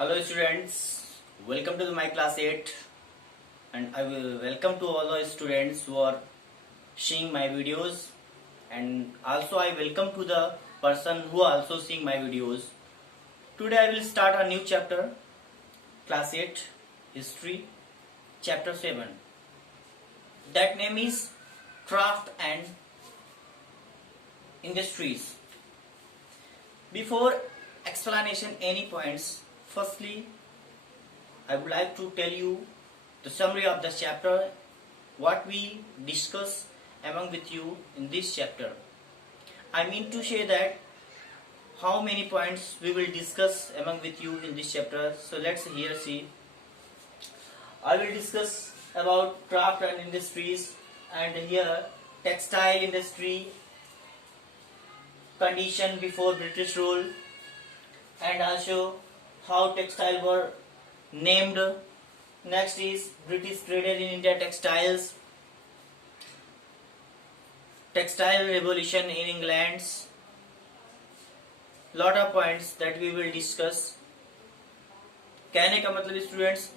Hello students, welcome to my class 8 and I will welcome to all the students who are seeing my videos, and also I welcome to the person who are also seeing my videos. Today I will start a new chapter, class 8 history, chapter 7. That name is craft and industries. Before explanation any points, firstly I would like to tell you the summary of the chapter, what we discuss among with you in this chapter. I mean to say that how many points we will discuss among with you in this chapter. So let's here see. I will discuss about craft and industries, and here textile industry, condition before British rule, and also how textile were named. Next is British traded in India textiles, textile revolution in England. Lot of points that we will discuss. कहने का मतलब students,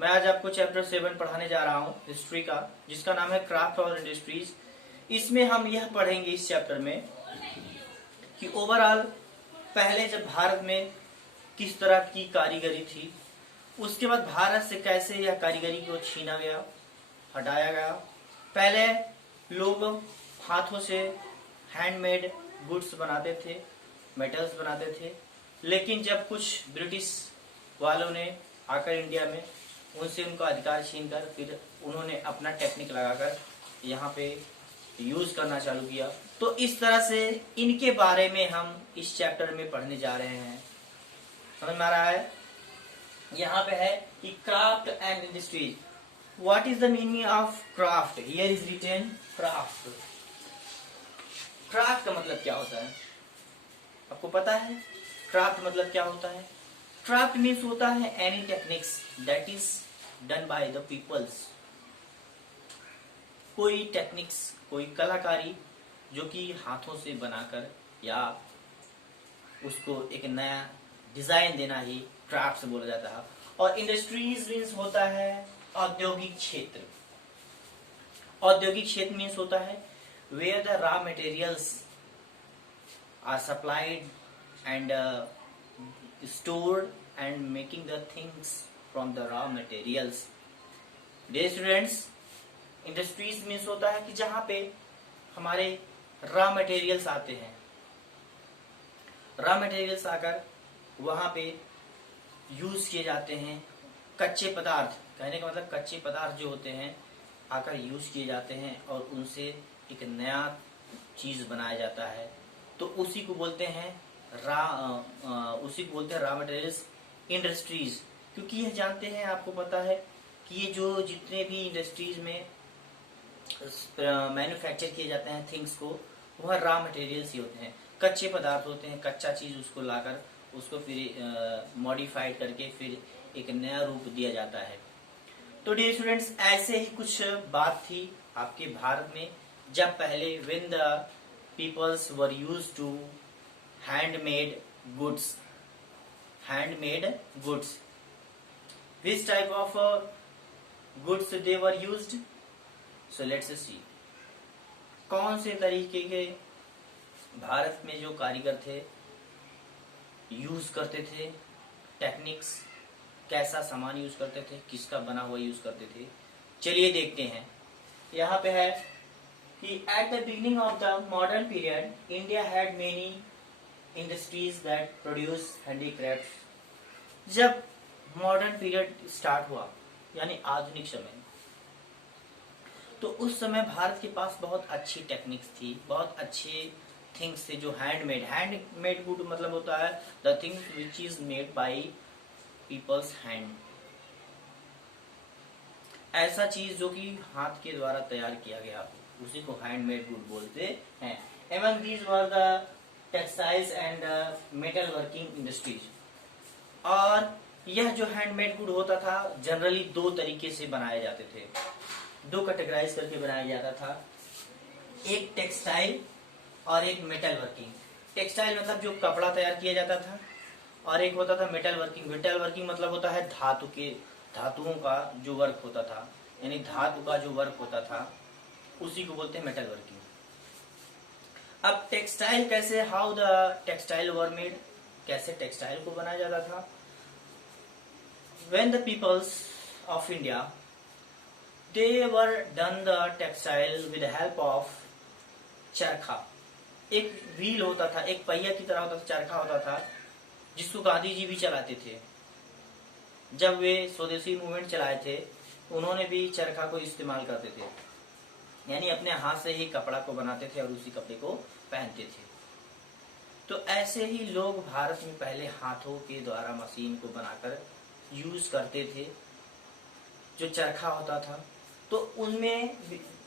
मैं आज आपको chapter 7 पढ़ाने जा रहा हूँ हिस्ट्री का, जिसका नाम है क्राफ्ट और इंडस्ट्रीज. इसमें हम यह पढ़ेंगे इस चैप्टर में कि ओवरऑल पहले जब भारत में किस तरह की कारीगरी थी, उसके बाद भारत से कैसे यह कारीगरी को छीना गया, हटाया गया. पहले लोग हाथों से हैंडमेड गुड्स बनाते थे, मेटल्स बनाते थे, लेकिन जब कुछ ब्रिटिश वालों ने आकर इंडिया में उनसे उनका अधिकार छीनकर फिर उन्होंने अपना टेक्निक लगाकर यहाँ पे यूज करना चालू किया. तो इस तरह से इनके बारे में हम इस चैप्टर में पढ़ने जा रहे हैं. समझ में आ रहा है? यहाँ पे है कि craft and industries. What is the meaning of craft? Here is written craft. Craft का मतलब क्या होता है? आपको पता है क्राफ्ट मतलब क्या होता है? क्राफ्ट मीन्स होता है any techniques that is done by the peoples. कोई टेक्निक्स, कोई कलाकारी जो कि हाथों से बनाकर या उसको एक नया डिजाइन देना ही क्राफ्ट बोला जाता है. और इंडस्ट्रीज मीन्स होता है औद्योगिक क्षेत्र. औद्योगिक क्षेत्र मीन्स होता है where the raw materials are supplied and stored and making the things from the raw materials. Dear students, industries means होता है कि जहाँ पे हमारे रॉ मटेरियल्स आते हैं. रॉ मटेरियल्स आकर वहाँ पे यूज किए जाते हैं. कच्चे पदार्थ, कहने का मतलब कच्चे पदार्थ जो होते हैं आकर यूज किए जाते हैं और उनसे एक नया चीज बनाया जाता है. तो उसी को बोलते हैं रॉ मटेरियल्स इंडस्ट्रीज. क्योंकि यह जानते हैं, आपको पता है कि ये जो जितने भी इंडस्ट्रीज में मैन्युफैक्चर किए जाते हैं थिंग्स को, वह रॉ मटेरियल्स ही होते हैं, कच्चे पदार्थ होते हैं. कच्चा चीज उसको लाकर उसको फिर मॉडिफाइड करके फिर एक नया रूप दिया जाता है. तो डियर स्टूडेंट्स, ऐसे ही कुछ बात थी आपके भारत में जब पहले when the peoples were used to handmade goods. Which type of goods they were used? So let's see. कौन से तरीके के भारत में जो कारीगर थे यूज करते थे टेक्निक्स, कैसा सामान यूज करते थे, किसका बना हुआ यूज करते थे. चलिए देखते हैं. यहाँ पे है कि at the beginning of the modern period India had many industries that produce handicraft. जब मॉडर्न पीरियड स्टार्ट हुआ यानी आधुनिक समय, तो उस समय भारत के पास बहुत अच्छी टेक्निक्स थी, बहुत अच्छे थिंग्स थे जो हैंडमेड गुड मतलब होता है the things which is made by peoples hand. ऐसा चीज जो कि हाथ के द्वारा तैयार किया गया हो, उसी को हैंडमेड गुड बोलते हैं. Among these were the textiles and metal working industries. और यह जो हैंडमेड गुड होता था जनरली दो तरीके से बनाए जाते थे, दो कैटेगराइज करके बनाया जाता था. एक टेक्सटाइल और एक मेटल वर्किंग. टेक्सटाइल मतलब जो कपड़ा तैयार किया जाता था, और एक होता था मेटल वर्किंग। मेटल वर्किंग मतलब होता है धातुओं का जो वर्क होता था, यानी धातु का जो वर्क होता था उसी को बोलते हैं मेटल वर्किंग। अब टेक्सटाइल कैसे, how the textile were made, कैसे टेक्सटाइल को बनाया जाता था। When the peoples of India they were done the textile with the help of चरखा। एक व्हील होता था, एक पहिया की तरह होता था, चरखा होता था जिसको गांधी जी भी चलाते थे। जब वे स्वदेशी मूवमेंट चलाए थे उन्होंने भी चरखा को इस्तेमाल करते थे, यानी अपने हाथ से ही कपड़ा को बनाते थे और उसी कपड़े को पहनते थे। तो ऐसे ही लोग भारत में पहले हाथों के द्वारा मशीन को बनाकर यूज करते थे, जो चरखा होता था। तो उनमें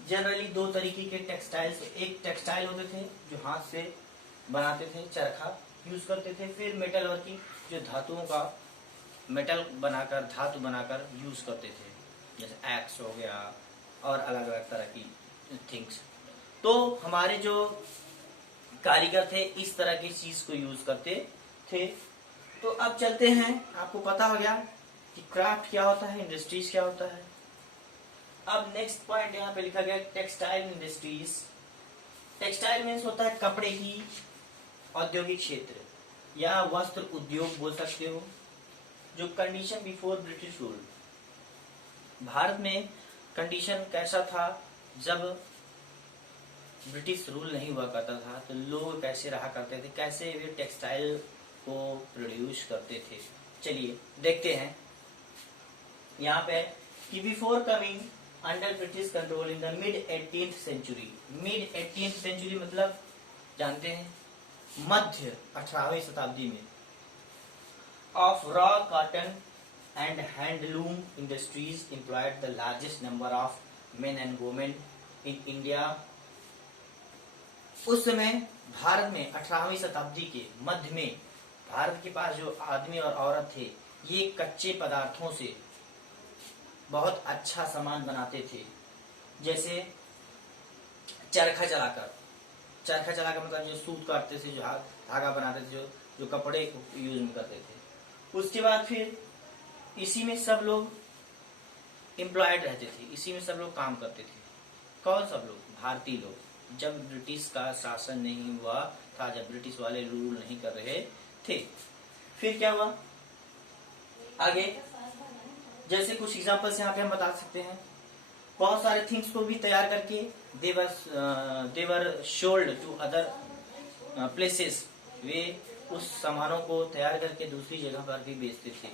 जनरली दो तरीके के टेक्सटाइल्स, एक टेक्सटाइल होते थे जो हाथ से बनाते थे, चरखा यूज करते थे, फिर मेटल वर्किंग जो धातुओं का मेटल बनाकर धातु बनाकर यूज करते थे, जैसे एक्स हो गया और अलग अलग तरह की थिंग्स। तो हमारे जो कारीगर थे इस तरह की चीज को यूज करते थे। तो अब चलते हैं, आपको पता हो गया कि क्राफ्ट क्या होता है, इंडस्ट्रीज क्या होता है। अब नेक्स्ट पॉइंट यहाँ पे लिखा गया टेक्सटाइल इंडस्ट्रीज। टेक्सटाइल मीन्स होता है कपड़े की औद्योगिक क्षेत्र या वस्त्र उद्योग बोल सकते हो, जो condition before British rule. Bharat में कंडीशन कैसा था जब ब्रिटिश रूल नहीं हुआ करता था, तो लोग कैसे रहा करते थे, कैसे वे टेक्सटाइल को प्रोड्यूस करते थे। चलिए देखते हैं यहाँ पे कि before coming under British control in the mid 18th century. Mid 18th century मतलब जानते हैं मध्य 18वीं शताब्दी में, of raw cotton and handloom industries employed the largest number of men and women in India. उस समय भारत में 18वीं शताब्दी के मध्य में भारत के पास जो आदमी और औरत थे ये कच्चे पदार्थों से बहुत अच्छा सामान बनाते थे, जैसे चरखा चलाकर मतलब जो सूत काटते थे, जो धागा बनाते थे, जो कपड़े यूज में करते थे। उसके बाद फिर इसी में सब लोग एम्प्लॉयड रहते थे, इसी में सब लोग काम करते थे। कौन सब लोग? भारतीय लोग। जब ब्रिटिश का शासन नहीं हुआ था, जब ब्रिटिश वाले रूल नहीं कर रहे थे, फिर क्या हुआ आगे, जैसे कुछ एग्जांपल्स यहाँ पे हम बता सकते हैं। बहुत सारे थिंग्स को भी तैयार करके देवर शोल्ड टू अदर प्लेसेस, वे उस सामानों को तैयार करके दूसरी जगह पर भी बेचते थे।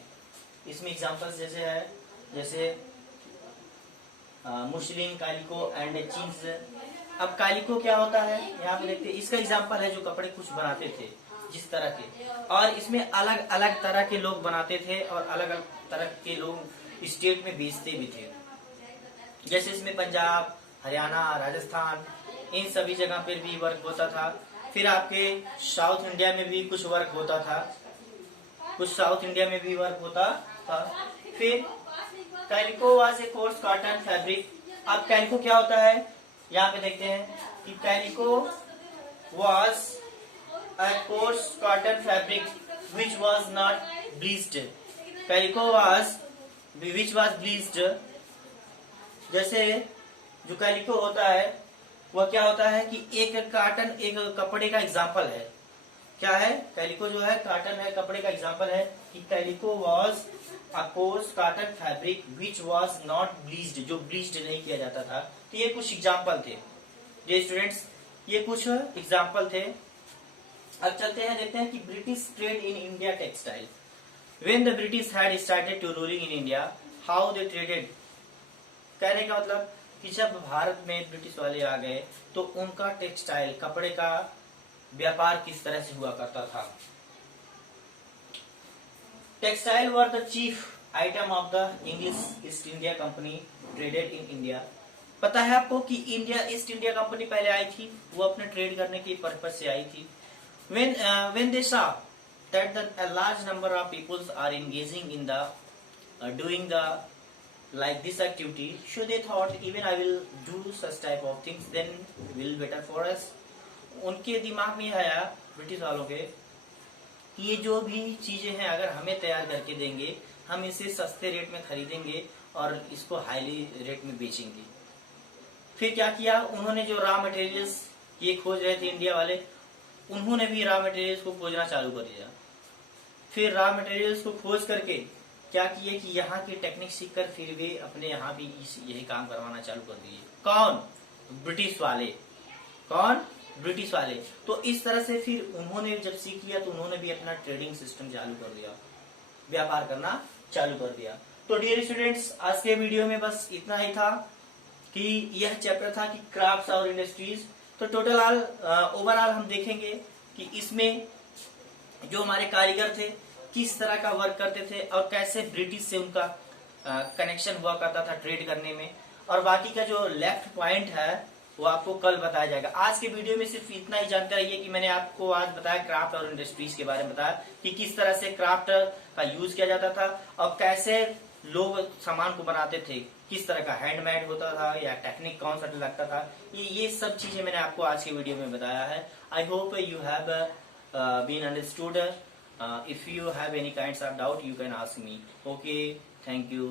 इसमें एग्जांपल्स जैसे मुस्लिम, कालिको एंड चीन्स। अब कालिको क्या होता है यहाँ पे देखते हैं, इसका एग्जांपल है जो कपड़े कुछ बनाते थे जिस तरह के, और इसमें अलग अलग तरह के लोग बनाते थे और अलग अलग तरह के लोग स्टेट में बेचते भी थे। जैसे इसमें पंजाब, हरियाणा, राजस्थान, इन सभी जगह पर भी वर्क होता था। फिर आपके साउथ इंडिया में भी कुछ वर्क होता था, फिर calico was a course cotton fabric. अब कैलिको क्या होता है यहाँ पे देखते हैं कि calico was a coarse cotton fabric which was not bleached. Calico was which was bleached. जैसे जो कैलिको होता है वह क्या होता है कि एक कपड़े का एग्जाम्पल है। क्या है? कैलिको जो है कॉटन है, कपड़े का एग्जाम्पल है कि calico was a course cotton fabric which was not bleached, जो ब्लीच्ड नहीं किया जाता था। तो ये कुछ एग्जाम्पल थे, ये स्टूडेंट्स ये कुछ एग्जाम्पल थे। अब चलते हैं, देखते हैं कि British trade in India textile. When the British had started to ruling in India, how they traded. कहने का मतलब कि जब भारत में ब्रिटिश वाले आ गए तो उनका टेक्सटाइल, कपड़े का व्यापार किस तरह से हुआ करता था। Textile were the chief item of the English east India company traded in India. पता है आपको कि इंडिया ईस्ट इंडिया कंपनी पहले आई थी, वो अपने ट्रेड करने के पर्पज से आई थी। When they saw that a large number of peoples are engaging in the doing the like this activity, so they thought even I will do such type of things, then will better for us. उनके दिमाग में आया British वालों के ये जो भी चीजें हैं अगर हमें तैयार करके देंगे, हम इसे सस्ते रेट में खरीदेंगे और इसको हाईली रेट में बेचेंगे। फिर क्या किया उन्होंने, जो रॉ मटेरियल्स ये खोज रहे थे इंडिया वाले, उन्होंने भी रॉ मटेरियल्स को खोजना चालू कर दिया। फिर रॉ मटेरियल्स को खोज करके क्या किए कि यहाँ की टेक्निक सीखकर फिर वे अपने यहाँ भी यही काम करवाना चालू कर दिए। कौन? ब्रिटिश वाले। कौन? ब्रिटिश वाले। तो इस तरह से फिर उन्होंने जब सीख लिया तो उन्होंने भी अपना ट्रेडिंग सिस्टम चालू कर दिया, व्यापार करना चालू कर दिया। तो डियर स्टूडेंट्स, आज के वीडियो में बस इतना ही था कि यह चैप्टर था कि क्राफ्ट्स और इंडस्ट्रीज। तो टोटल ओवरऑल हम देखेंगे कि इसमें जो हमारे कारीगर थे किस तरह का वर्क करते थे और कैसे ब्रिटिश से उनका कनेक्शन हुआ करता था ट्रेड करने में, और बाकी का जो लेफ्ट पॉइंट है वो आपको कल बताया जाएगा। आज के वीडियो में सिर्फ इतना ही जानते रहिए कि मैंने आपको आज बताया क्राफ्ट और इंडस्ट्रीज के बारे में, बताया कि किस तरह से क्राफ्ट का यूज किया जाता था और कैसे लोग सामान को बनाते थे, किस तरह का हैंडमेड होता था या टेक्निक कौन सा लगता था। ये सब चीजें मैंने आपको आज के वीडियो में बताया है। I hope you have been understood. If you have any kinds of doubt, you can ask me. Okay, thank you.